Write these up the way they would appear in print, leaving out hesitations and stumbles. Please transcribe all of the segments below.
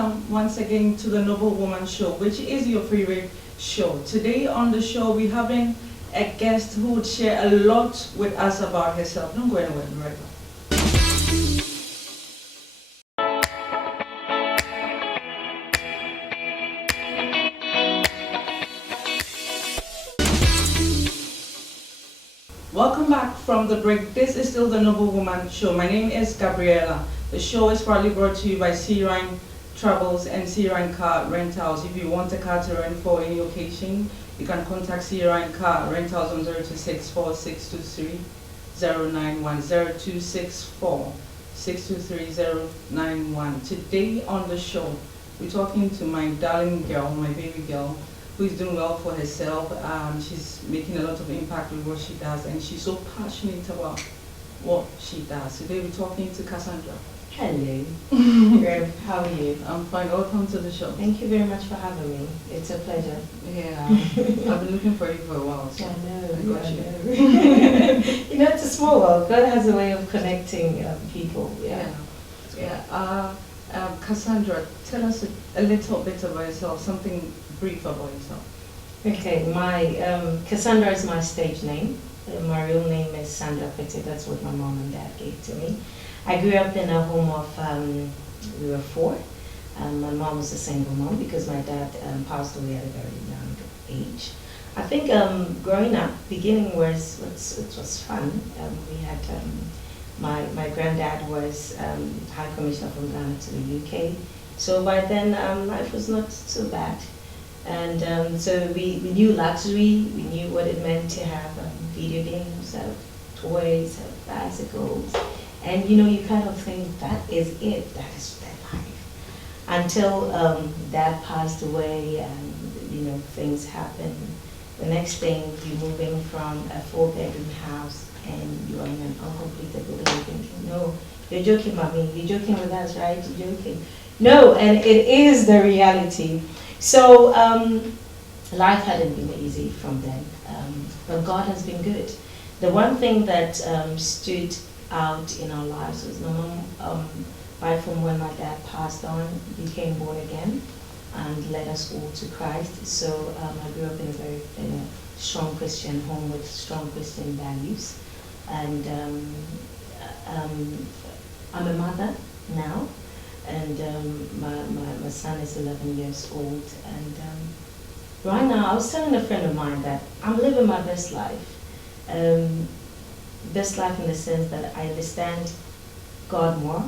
welcome once again to the Noble Woman Show, which is your favorite show. Today on the show, we're having a guest who would share a lot with us about herself. Don't go anywhere, right? Welcome back from the break. This is still the Noble Woman Show. My name is Gabriela. The show is proudly brought to you by Rhine Travels and Rhine Car Rentals. If you want a car to rent for any occasion, you can contact Rhine Car Rentals on 0264-623-091. Today on the show, we're talking to my darling girl, my baby girl, who is doing well for herself. She's making a lot of impact with what she does, and she's so passionate about what she does. Today we're talking to Cassandra. Hello. How are you? I'm fine. Welcome to the show. Thank you very much for having me. It's a pleasure. Yeah, I've been looking for you for a while. So I know. I got you. You know, it's a small world. God has a way of connecting people. Yeah. Cassandra, tell us a little bit about yourself. Something brief about yourself. Okay, my Cassandra is my stage name. My real name is Sandra Petit. That's what my mom and dad gave to me. I grew up in a home of, we were four. My mom was a single mom because my dad passed away at a very young age. I think growing up, beginning it was fun. We had, my granddad was High Commissioner from Ghana to the UK. So by then, life was not so bad. And so we knew luxury, we knew what it meant to have video games, have toys, have bicycles. And you know, you kind of think that is it, that is their life. Until dad passed away and you know, things happened. The next thing, you're moving from a 4-bedroom house and you're in an uncompleted building, you're thinking, no, you're joking, mommy, you're joking with us, right? You're joking. No, and it is the reality. So life hadn't been easy from then, but God has been good. The one thing that stood out in our lives was my mom, right from when my dad passed on, became born again and led us all to Christ. So I grew up in a strong Christian home with strong Christian values. And I'm a mother now. And my son is 11 years old. And right now, I was telling a friend of mine that I'm living my best life. Best life in the sense that I understand God more.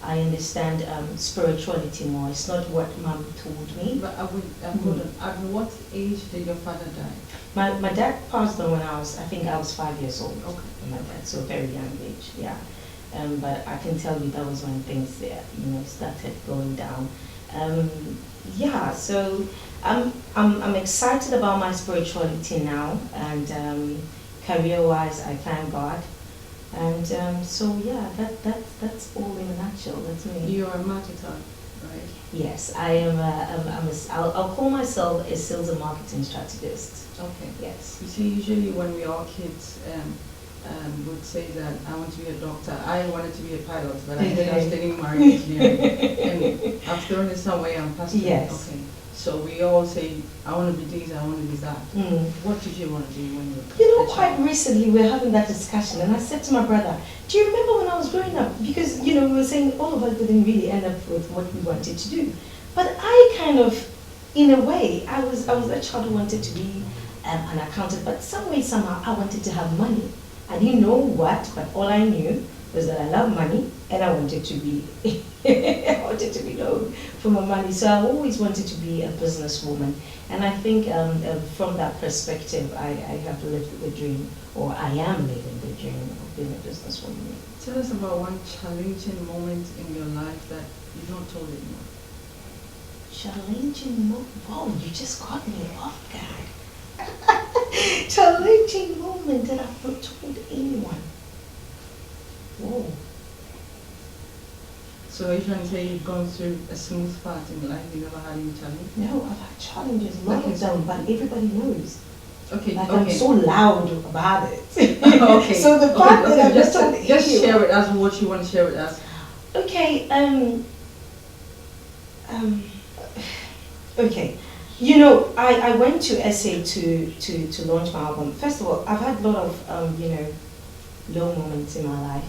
I understand spirituality more. It's not what mom told me. But hold on. At what age did your father die? My dad passed on when I think I was 5 years old. Okay. My dad, so very young age, yeah. But I can tell you that was when things started going down. Yeah, so I'm excited about my spirituality now, and career-wise, I thank God. And so yeah, that's all in a nutshell. That's me. You're a marketer, right? Yes, I am. I'll call myself a sales and marketing strategist. Okay. Yes. You see, usually when we are kids, would say that I want to be a doctor. I wanted to be a pilot, but I ended up studying marine engineering. And I've thrown it somewhere and passed it. Yes. Okay. So we all say, I want to be this, I want to be that. What did you want to do when you were You know, quite recently we were having that discussion, and I said to my brother, do you remember when I was growing up? Because, you know, we were saying all of us didn't really end up with what we wanted to do. But I kind of, in a way, I was a child who wanted to be an accountant, but some way, somehow, I wanted to have money. I didn't know what, but all I knew was that I love money, and I wanted to be known for my money. So I always wanted to be a businesswoman, and I think from that perspective, I have lived the dream, or I am living the dream of being a businesswoman. Tell us about one challenging moment in your life that you've not told anyone. Challenging moment? Whoa, you just caught me off guard. Challenging moment that I've not told anyone. Whoa. So are you trying to say you've gone through a smooth path in life, you never had any challenge? No, I've had challenges, a lot of them, but everybody knows. Okay, like okay. I'm so loud about it. Okay. So the part that I've just told share with us what you want to share with us. Okay, Um, okay. You know, I went to SA to launch my album. First of all, I've had a lot of, low moments in my life.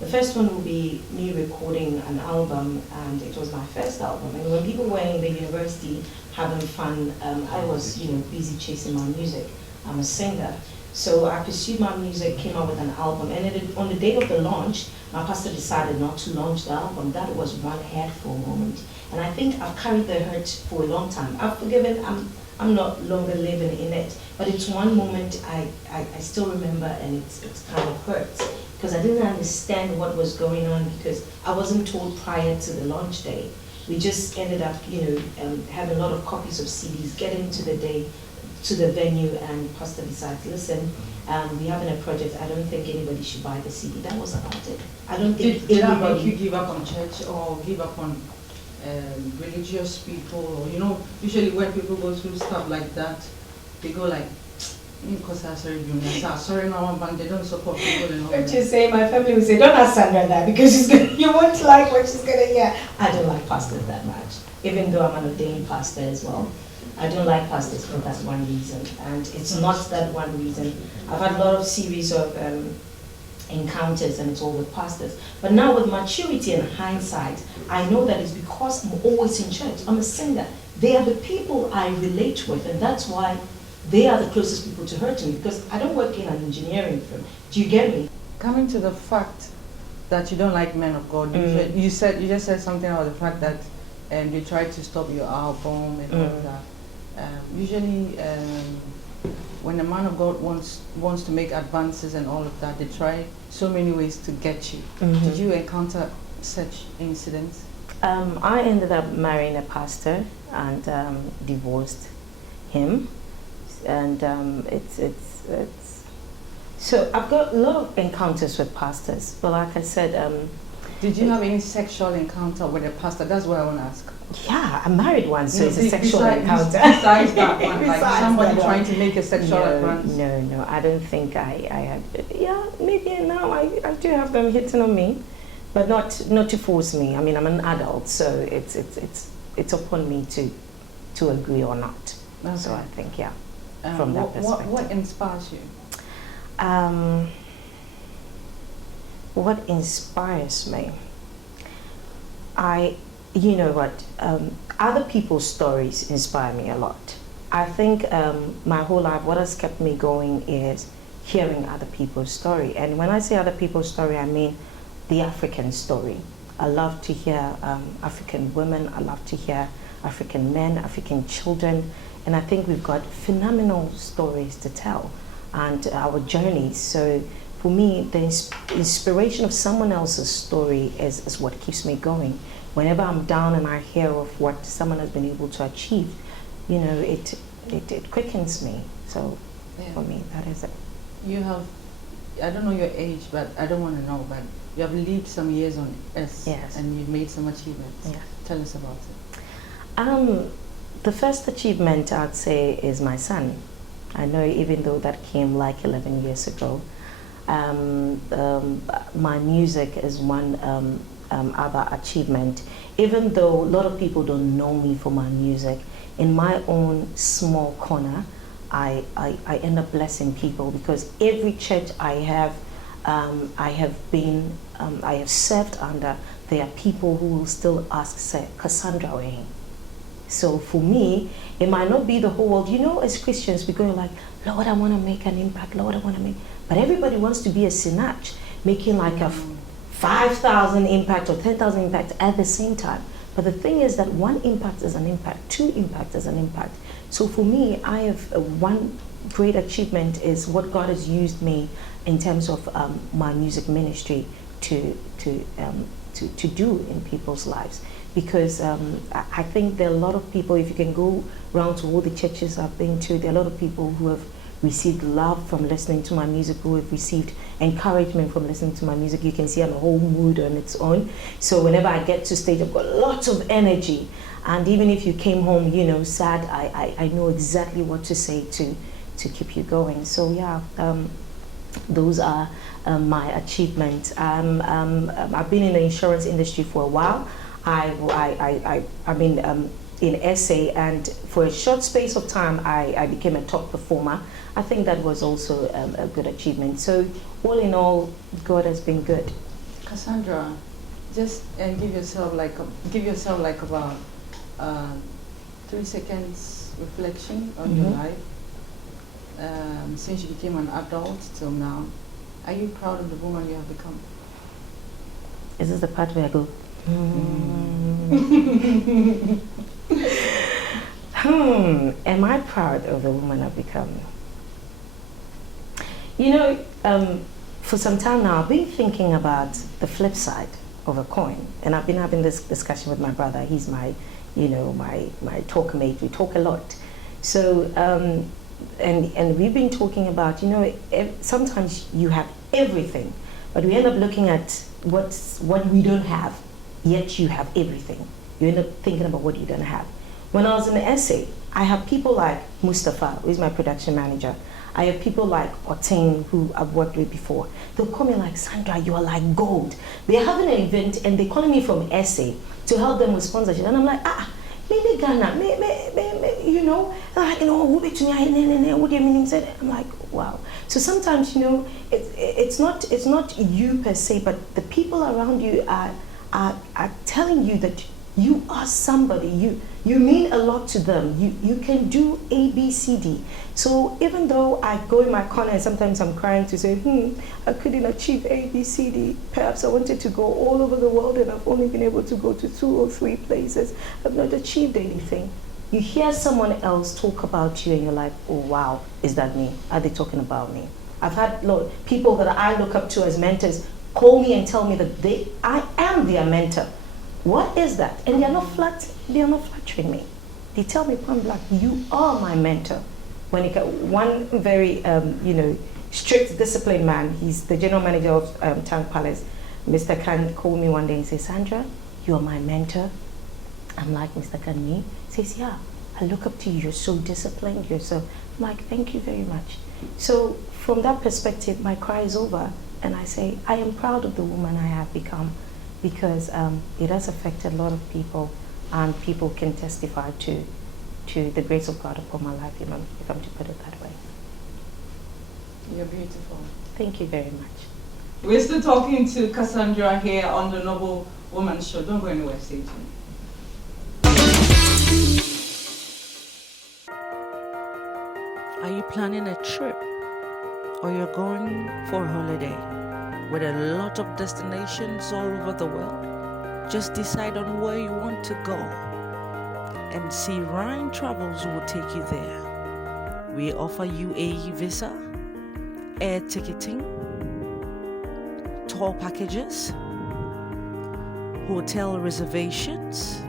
The first one will be me recording an album, and it was my first album. And when people were in the university having fun, I was, busy chasing my music. I'm a singer. So I pursued my music, came out with an album, and on the day of the launch, my pastor decided not to launch the album. That was one hurtful moment. And I think I've carried the hurt for a long time. I've forgiven, I'm not longer living in it. But it's one moment I still remember, and it's kind of hurts. Because I didn't understand what was going on, because I wasn't told prior to the launch day. We just ended up, having a lot of copies of CDs, getting to the day, to the venue, and pastor decides, listen, we're having a project. I don't think anybody should buy the CD. That was about it. I don't think did that anybody. make you give up on church or give up on religious people? Or, usually when people go through stuff like that, they go like, because sorry, mama, but they don't support people and all What that. you say, my family will say, don't ask Sandra that, because you won't like what she's gonna hear. I don't like pastors that much, even though I'm an ordained pastor as well. I don't like pastors for that one reason, and it's not that one reason. I've had a lot of series of encounters, and it's all with pastors. But now with maturity and hindsight, I know that it's because I'm always in church. I'm a singer. They are the people I relate with, and that's why they are the closest people to hurt me, because I don't work in an engineering firm. Do you get me? Coming to the fact that you don't like men of God, you just said something about the fact that you tried to stop your album and all that. Usually, when a man of God wants to make advances and all of that, they try so many ways to get you. Did you encounter such incidents? I ended up marrying a pastor and divorced him, and it's so I've got a lot of encounters with pastors. But like I said, did you have any sexual encounter with a pastor? That's what I want to ask. Yeah, I married one, so it's a sexual encounter. Besides that one, like Besides somebody that one. trying to make a sexual advance. No, I don't think I have. Yeah, maybe now I do have them hitting on me, but not to force me. I mean, I'm an adult, so it's upon me to agree or not. Okay. So I think, yeah, from that perspective. What inspires you? What inspires me? You know what, other people's stories inspire me a lot. I think my whole life, what has kept me going is hearing other people's story. And when I say other people's story, I mean the African story. I love to hear African women, I love to hear African men, African children, and I think we've got phenomenal stories to tell and our journeys. So for me, the inspiration of someone else's story is what keeps me going. Whenever I'm down and I hear of what someone has been able to achieve, it quickens me. So for me, that is it. You have, I don't know your age, but I don't want to know, but you have lived some years on Earth. Yes. And you've made some achievements. Yeah. Tell us about it. The first achievement I'd say is my son. I know, even though that came like 11 years ago, my music is one other achievement. Even though a lot of people don't know me for my music, in my own small corner, I end up blessing people, because every church I have served under, there are people who will still ask, say, Cassandra, where? So for me, it might not be the whole world. As Christians, we're going like, Lord, I want to make an impact. Lord, I want to make. But everybody wants to be a Sinach, making like a 5,000 impact or 10,000 impact at the same time. But the thing is that one impact is an impact, two impact is an impact. So for me, I have one great achievement is what God has used me in terms of my music ministry to do in people's lives. Because I think there are a lot of people, if you can go around to all the churches I've been to, there are a lot of people who have received love from listening to my music, who have received encouragement from listening to my music. You can see I'm a whole mood on its own. So whenever I get to stage, I've got lots of energy. And even if you came home, sad, I know exactly what to say to keep you going. So yeah, those are my achievements. I've been in the insurance industry for a while. I mean, in essay, and for a short space of time, I became a top performer. I think that was also a good achievement. So, all in all, God has been good. Cassandra, just give yourself like about 3 seconds reflection on your life since you became an adult till now. Are you proud of the woman you have become? Is this the part where I go? Am I proud of the woman I've become? You know, for some time now, I've been thinking about the flip side of a coin, and I've been having this discussion with my brother. He's my, my talk mate. We talk a lot. So, and we've been talking about, sometimes you have everything, but we end up looking at what we don't have, yet you have everything. You end up thinking about what you don't have. When I was in the essay, I have people like Mustafa, who is my production manager. I have people like Otain, who I've worked with before. They'll call me like, Sandra, you are like gold. They're having an event and they're calling me from essay to help them with sponsorship. And I'm like, maybe Ghana, like, who be to me, what do you mean? I'm like, wow. So sometimes, it's not you per se, but the people around you are telling you that you are somebody. You mean a lot to them. You can do A, B, C, D. So even though I go in my corner and sometimes I'm crying to say, I couldn't achieve A, B, C, D. Perhaps I wanted to go all over the world and I've only been able to go to 2 or 3 places. I've not achieved anything. You hear someone else talk about you and you're like, oh wow, is that me? Are they talking about me? I've had people that I look up to as mentors call me and tell me that I am their mentor. What is that? And they are not flattering me. They tell me, point blank, you are my mentor. One very, strict, disciplined man, he's the general manager of Tank Palace, Mr. Khan called me one day and said, Sandra, you are my mentor. I'm like, Mr. Khan, me? He says, yeah, I look up to you. You're so disciplined. I'm like, thank you very much. So from that perspective, my cry is over. And I say, I am proud of the woman I have become, because it has affected a lot of people, and people can testify to the grace of God upon my life, if I'm to put it that way. You're beautiful. Thank you very much. We're still talking to Cassandra here on the Noble Woman Show. Don't go anywhere, stay tuned. Are you planning a trip, or you're going for a holiday with a lot of destinations all over the world? Just decide on where you want to go, and see Ryan Travels will take you there. We offer UAE visa, air ticketing, tour packages, hotel reservations,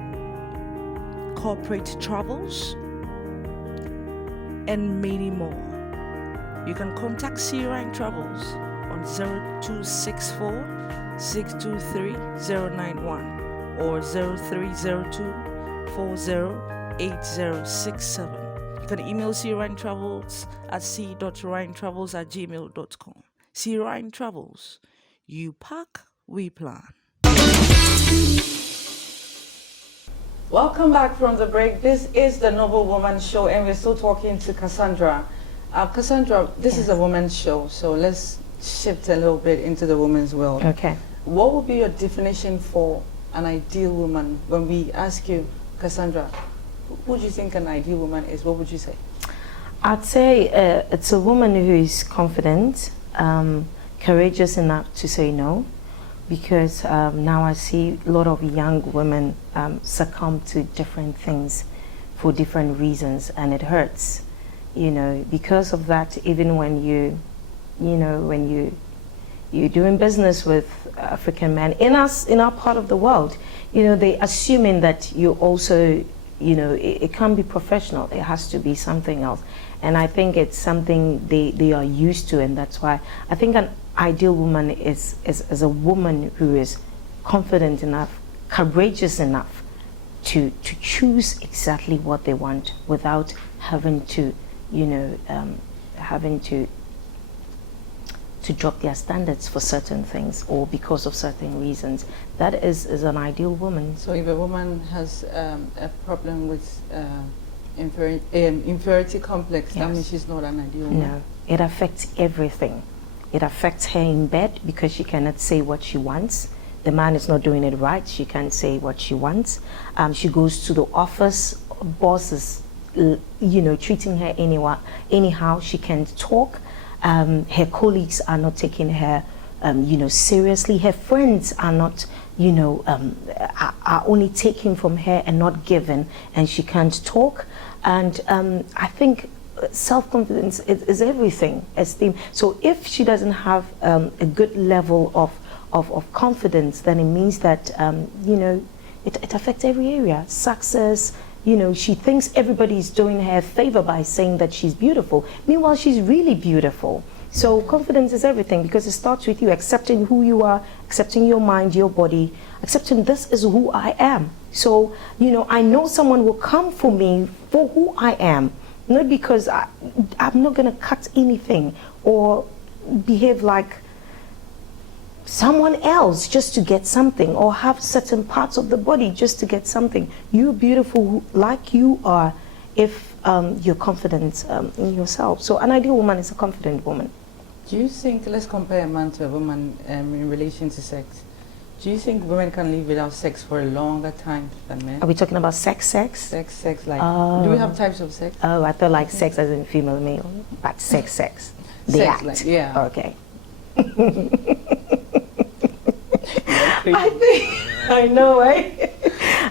corporate travels, and many more. You can contact Ryan Travels on 0264 623 091 or 0302 408067. You can email Ryan Travels at c.ryantravels@gmail.com. Ryan Travels. You pack, we plan. Welcome back from the break. This is the Noble Woman Show, and we're still talking to Cassandra. Cassandra, this is a woman's show, so let's shift a little bit into the woman's world. Okay. What would be your definition for an ideal woman? When we ask you, Cassandra, who do you think an ideal woman is? What would you say? I'd say it's a woman who is confident, courageous enough to say no, because now I see a lot of young women succumb to different things for different reasons, and it hurts. Because of that, even when you're doing business with African men in our part of the world, they assuming that you also, it can't be professional. It has to be something else, and I think it's something they are used to, and that's why I think an ideal woman is a woman who is confident enough, courageous enough to choose exactly what they want without having to to drop their standards for certain things or because of certain reasons. That is an ideal woman. So if a woman has a problem with inferiority complex, that means she's not an ideal woman? No, it affects everything. It affects her in bed because she cannot say what she wants. The man is not doing it right. She can't say what she wants. She goes to the office, bosses, treating her anyhow. She can't talk. Her colleagues are not taking her, seriously. Her friends are not, are only taking from her and not giving, and she can't talk. And I think self-confidence is everything, esteem. So if she doesn't have a good level of confidence, then it means that, it affects every area. Success, she thinks everybody is doing her a favor by saying that she's beautiful. Meanwhile, she's really beautiful. So confidence is everything because it starts with you accepting who you are, accepting your mind, your body, accepting this is who I am. So, I know someone will come for me for who I am, not because I'm not going to cut anything or behave like someone else just to get something or have certain parts of the body just to get something. You're beautiful like you are if you're confident in yourself. So an ideal woman is a confident woman. Do you think, let's compare a man to a woman in relation to sex. Do you think women can live without sex for a longer time than men? Are we talking about sex? Sex, like, do we have types of sex? Oh, I thought like sex as in female, male, but sex. The sex, act. like, yeah. Okay. I know, right?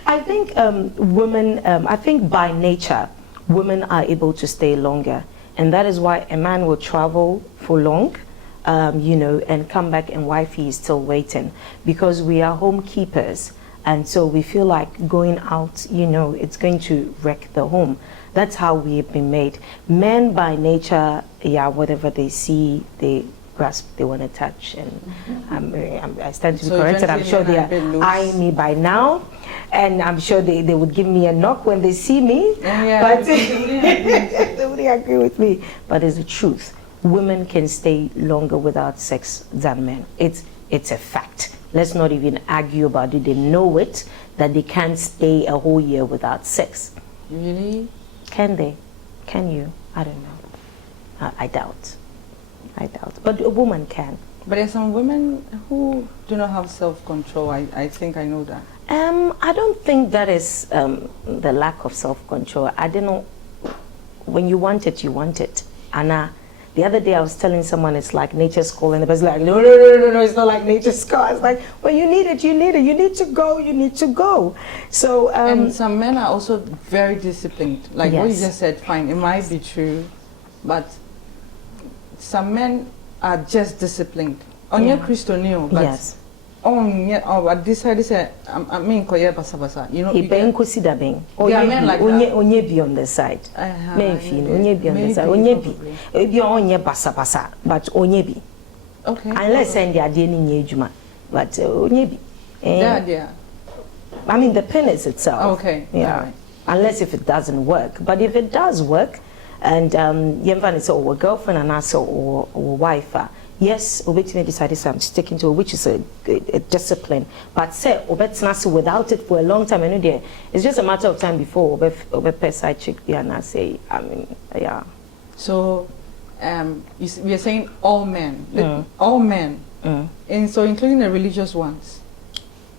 I think women, I think by nature, women are able to stay longer. And that is why a man will travel for long, and come back and wifey is still waiting. Because we are home keepers. And so we feel like going out, it's going to wreck the home. That's how we've been made. Men by nature, whatever they see, they grasp, they want to touch, and I stand to be corrected. I'm sure they are eyeing me by now, and I'm sure they would give me a knock when they see me. But they would agree with me. But it's the truth. Women can stay longer without sex than men. It's a fact. Let's not even argue about it. They know it, that they can't stay a whole year without sex. Really? Can they? Can you? I don't know. I doubt. But a woman can. But there are some women who do not have self-control. I think I know that. I don't think that is the lack of self-control. I don't know. When you want it, you want it. And the other day I was telling someone it's like nature's call, and the person's like, no, it's not like nature's call. It's like, well, you need it. You need to go. So and some men are also very disciplined. Like what you just said, fine, it might be true, but some men are just disciplined. On your Christian, but yes. On this side, I mean, basa. You know, there are men like that. Onye be on the side. Onye be on the side. Onye be onye basa, but onye be. Okay. Unless they are doing ejuma, but onye be. Yeah. I mean the penis itself. Okay. Yeah. Right. Unless if it doesn't work, but if it does work, and Yemvan is a girlfriend and also or wife. Yes, Obetine decided I'm sticking to it, which is a discipline. But say Obetine without it for a long time, and it's just a matter of time before Obet side chick and I say, I mean, yeah. So, we are saying all men, all men, and so including the religious ones.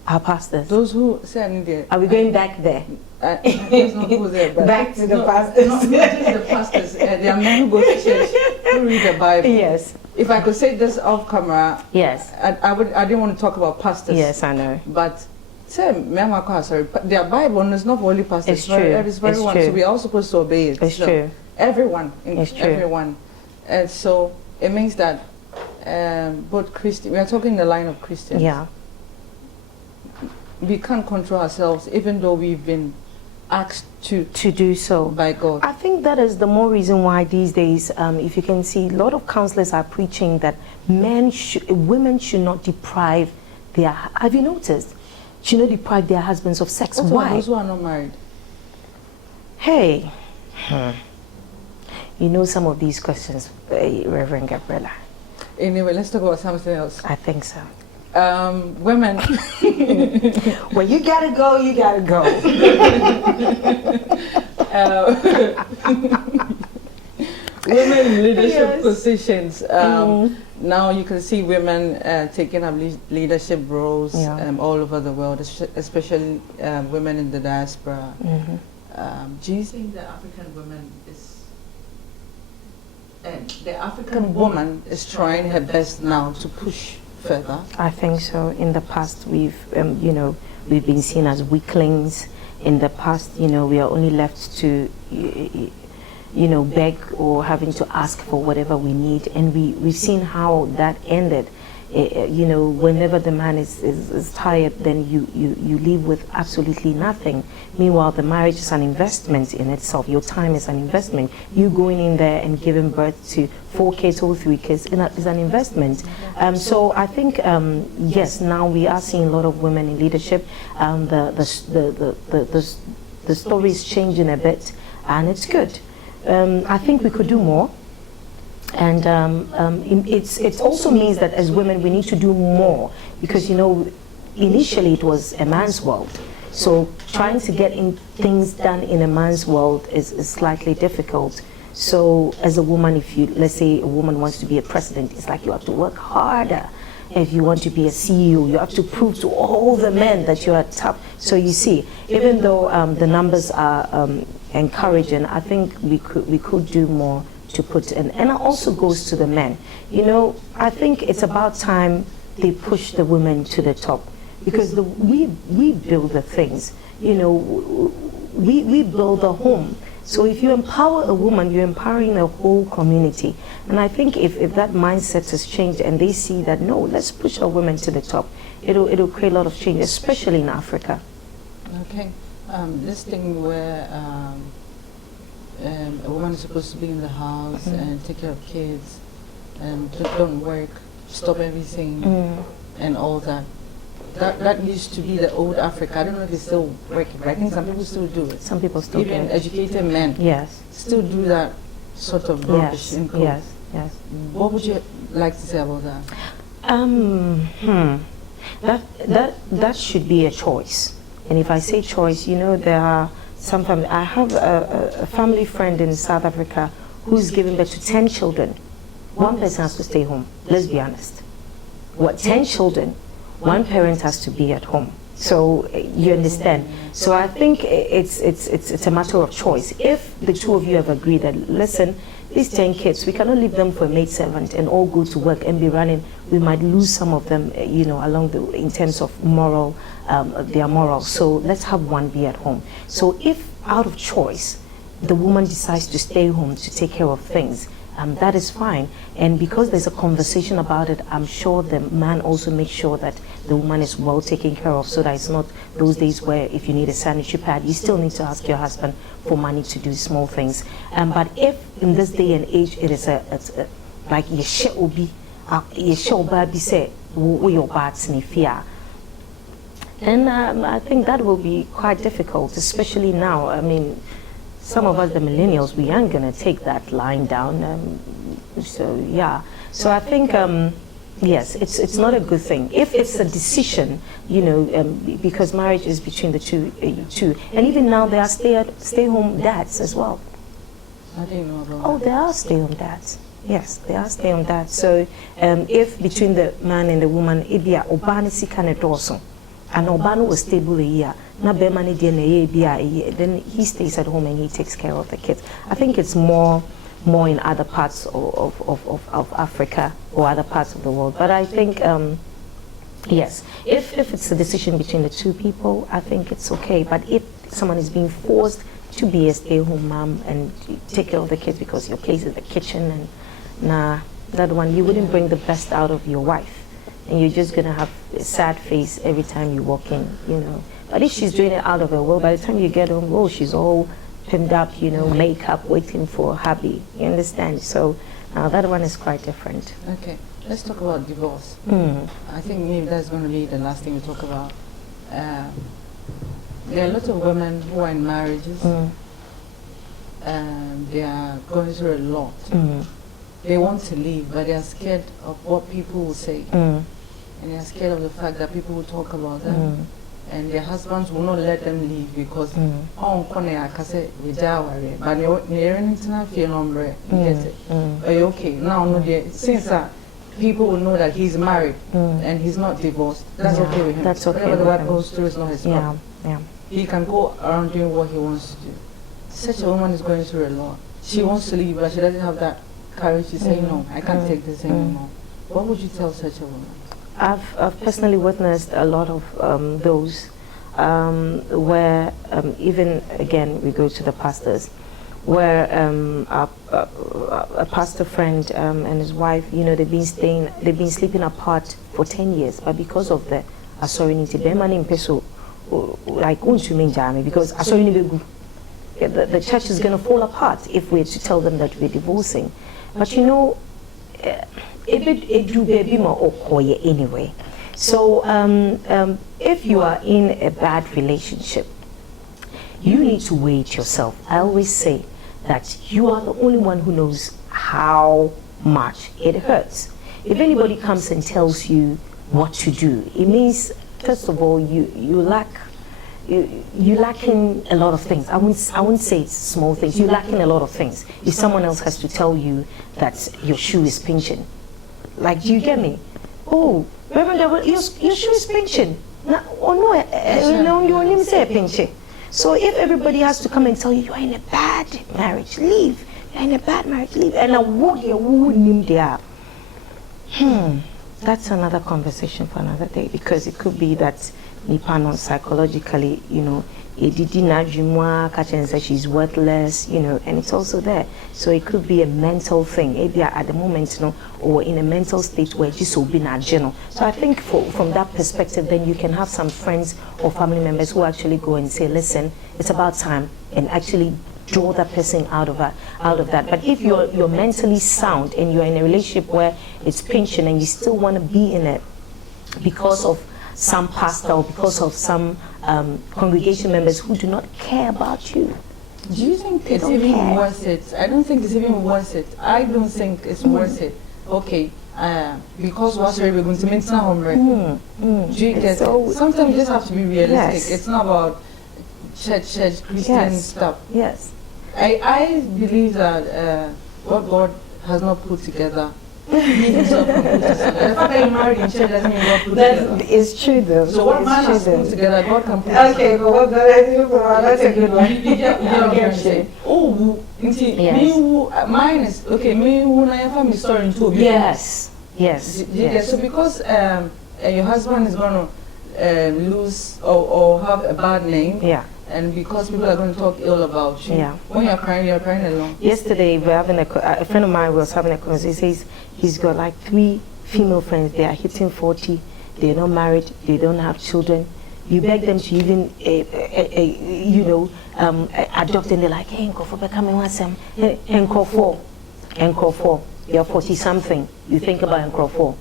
Our pastors. Those who say, are we going back there? Let's not go there. But back to the pastors. Not just the pastors. There are men who go to church, who read the Bible. Yes. If I could say this off camera, yes, I didn't want to talk about pastors. Yes, I know. But say, their Bible is not for only pastors. It's true. It's for everyone. So we are all supposed to obey it. It's true. Everyone. It's true. Everyone. And so it means that both Christians, we are talking in the line of Christians. Yeah. We can't control ourselves, even though we've been asked to do so by God. I think that is the more reason why these days, if you can see, a lot of counselors are preaching that women should not deprive their. Have you noticed? Should not deprive their husbands of sex. What why? About those who are not married. Hey, you know some of these questions, Reverend Gabriela. Anyway, let's talk about something else. I think so. Women. Well, you gotta go, you gotta go. Women in leadership Yes. positions. Now you can see women taking up leadership roles all over the world, especially women in the diaspora. Do you think the African woman the African woman is trying her best now to push further? I think so. In the past, we've been seen as weaklings. In the past, we are only left to beg or having to ask for whatever we need, and we've seen how that ended. Whenever the man is tired, then you leave with absolutely nothing. Meanwhile, the marriage is an investment in itself. Your time is an investment. You going in there and giving birth to 4 kids or 3 kids is an investment. So I think yes, now we are seeing a lot of women in leadership. The story is changing a bit, and it's good. I think we could do more. And it also means that as women we need to do more, because initially it was a man's world, so trying to get things done in a man's world is slightly difficult. So as a woman, let's say a woman wants to be a president, it's like you have to work harder. If you want to be a CEO, you have to prove to all the men that you are top. So you see, even though the numbers are encouraging, I think we could do more to put in. And it also goes to the men. I think it's about time they push the women to the top, because we build the things. We build a home. So if you empower a woman, you're empowering a whole community. And I think if that mindset has changed and they see that, no, let's push our women to the top, it'll create a lot of change, especially in Africa. Okay. This thing where a woman is supposed to be in the house and take care of kids and don't work, stop everything and all that. That used to be the old Africa. I don't know if it's still working, but I think some people still do it. Some people still do Even it. educated men still do that sort of rubbish in code. Yes. What would you like to say about that? That should be a choice. And if I say choice, there are sometimes I have a family friend in South Africa who's giving birth to 10 children. One person has to stay home. Let's be honest. 10 children? One parent has to be at home. So you understand. So I think it's a matter of choice. If the two of you have agreed that, listen, these 10 kids, we cannot leave them for a maidservant and all go to work and be running. We might lose some of them, in terms of their morals. So let's have one be at home. So if out of choice, the woman decides to stay home to take care of things, that is fine. And because there's a conversation about it, I'm sure the man also makes sure that the woman is well taken care of, so that it's not those days where if you need a sanitary pad, you still need to ask your husband for money to do small things. But if in this day and age it is like yeshe obi say your bats ni fear, then I think that will be quite difficult, especially now. I mean, some of us, the millennials, we aren't going to take that line down. So I think, yes, it's not a good thing. If it's a decision, because marriage is between the two. And even now there are stay-home dads as well. I didn't know about Oh, there are stay-home dads. Yes, there are stay-home dads. So if between the man and the woman, it be a obani sikane doso, and obano was stable a year, then he stays at home and he takes care of the kids. I think it's more in other parts of Africa or other parts of the world. But I think, yes, if it's a decision between the two people, I think it's okay. But if someone is being forced to be a stay-home mom and take care of the kids because your place is the kitchen, and that one, you wouldn't bring the best out of your wife. And you're just going to have a sad face every time you walk in, But if she's doing it out of her will, by the time you get home, she's all pinned up, makeup, waiting for hubby. You understand? So that one is quite different. Okay, let's talk about divorce. I think maybe that's going to be the last thing we talk about. There are a lot of women who are in marriages and they are going through a lot. they want to leave, but they're scared of what people will say. And they're scared of the fact that people will talk about them. And their husbands will not let them leave because but okay, now no, since people will know that he's married and he's not divorced, that's okay with him. That's okay. Whatever the wife goes through is not his problem. Yeah. He can go around doing what he wants to do. Such a woman is going through a lot. She wants to leave, but she doesn't have that courage to say, no, I can't take this anymore. What would you tell such a woman? I've personally witnessed a lot of those where even again we go to the pastors, where a pastor friend and his wife, they've been sleeping apart for 10 years, but because of the assorinity, like because the church is going to fall apart if we're to tell them that we're divorcing. But anyway. So if you are in a bad relationship, you need to weigh it yourself. I always say that you are the only one who knows how much it hurts. If anybody comes and tells you what to do, it means, first of all, you lacking a lot of things. I wouldn't say it's small things. You're lacking a lot of things. If someone else has to tell you that your shoe is pinching, like, do you get me? Oh, Reverend, your shoe is pinching. No, you only say pinching. So if everybody has to come and tell you are in a bad marriage, leave. You're in a bad marriage, leave. And I walk here, who named there? That's another conversation for another day, because it could be that Nipanon psychologically, she's worthless, and it's also there. So it could be a mental thing, maybe at the moment, or in a mental state where she's so being general. So I think from that perspective, then you can have some friends or family members who actually go and say, listen, it's about time, and actually draw that person out of that. But if you're mentally sound and you're in a relationship where it's pinching and you still want to be in it because of some pastor or because of some congregation members who do not care about you. Do you think it's even worth it? I don't think it's even worth it. I don't think it's worth it. Okay, because what's really going to make home. Do you get it? Sometimes you just have to be realistic. Yes. It's not about church Christian stuff. Yes. I believe that what God has not put together, He himself can put together. The fact that you're married in church doesn't mean God put together. It's true though. So what man has put together, God can put together. Okay, but what God has put together, that's a good one. You get what I'm saying? Oh, mine is, okay, me who I have a story too. Yes. So because your husband is going to lose or have a bad name, and because people are going to talk ill about you, when you're crying alone. Yesterday, we're having a friend of mine was having a conversation. He says he's got like 3 female friends. They are hitting 40. They're not married. They don't have children. You beg them to even, adopt, and they're like, hey, Nko for becoming one some, Nko for. You're 40 something. You think about Nko for.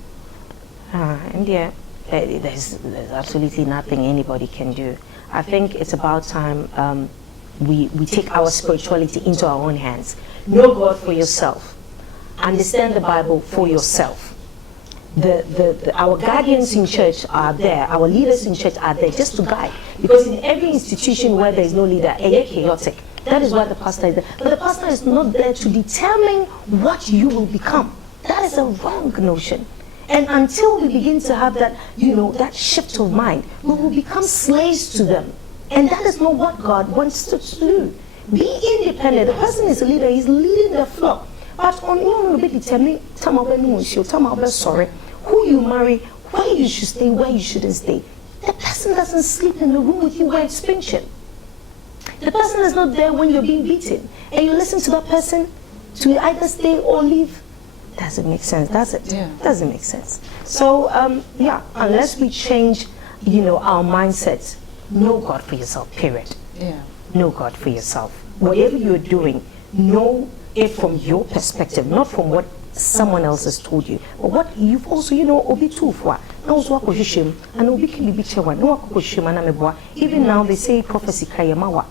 And there's absolutely nothing anybody can do. I think it's about time we take our spirituality into our own hands. Know God for yourself. Understand the Bible for yourself. Our guardians in church are there. Our leaders in church are there just to guide. Because in every institution where there is no leader, it's chaotic. That is why the pastor is there. But the pastor is not there to determine what you will become. That is a wrong notion. And until we begin to have that, that shift of mind, we will become slaves to them. And that is not what God wants us to do. Be independent. The person is a leader, he's leading the flock. But on your ability, tell me, sorry, who you marry, where you should stay, where you shouldn't stay. The person doesn't sleep in the room with you where it's pinching. The person is not there when you're being beaten. And you listen to that person to either stay or leave. Doesn't make sense, does it? Yeah. Doesn't make sense. So, unless we change, our mindsets, know God for yourself, period. Yeah. Know God for yourself. Whatever you're doing, know it from your perspective, not from what someone else has told you. But what you've also, obi tufwa. Even now they say prophecy kayamawa.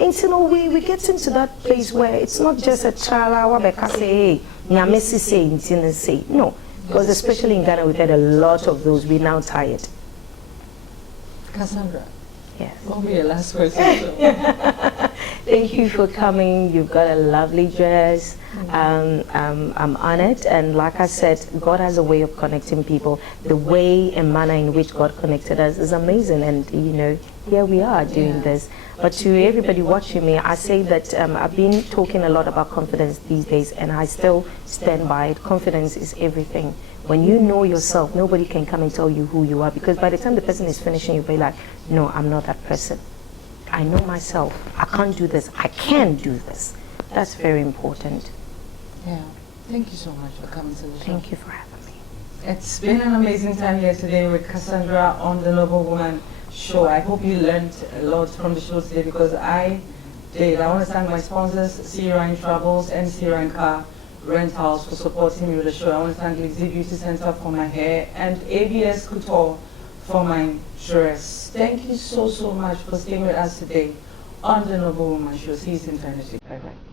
And you know, we get into that place where it's not just a chala wabeka say, hey, nyamesi say, intine say. No, because especially in Ghana, we've had a lot of those. We're now tired. Cassandra. Yes. Won't be your last person. Thank you for coming. You've got a lovely dress. I'm honored, and like I said, God has a way of connecting people. The way and manner in which God connected us is amazing, and you know, here we are doing this. But to everybody watching me, I say that I've been talking a lot about confidence these days, and I still stand by it. Confidence is everything. When you know yourself, nobody can come and tell you who you are, because by the time the person is finishing, you'll be like, no, I'm not that person. I know myself. I can't do this. I can do this. That's very important. Yeah. Thank you so much for coming to the show. Thank you for having me. It's been an amazing time here today with Cassandra on the Noble Woman show. I hope you learned a lot from the show today, because I did. I want to thank my sponsors, Searine Travels and Searine Car Rentals, for supporting me with the show. I want to thank Lizzie Beauty Center for my hair and ABS Couture for my dress. Thank you so much for staying with us today on the Noble Woman show. See you in eternity. Bye bye.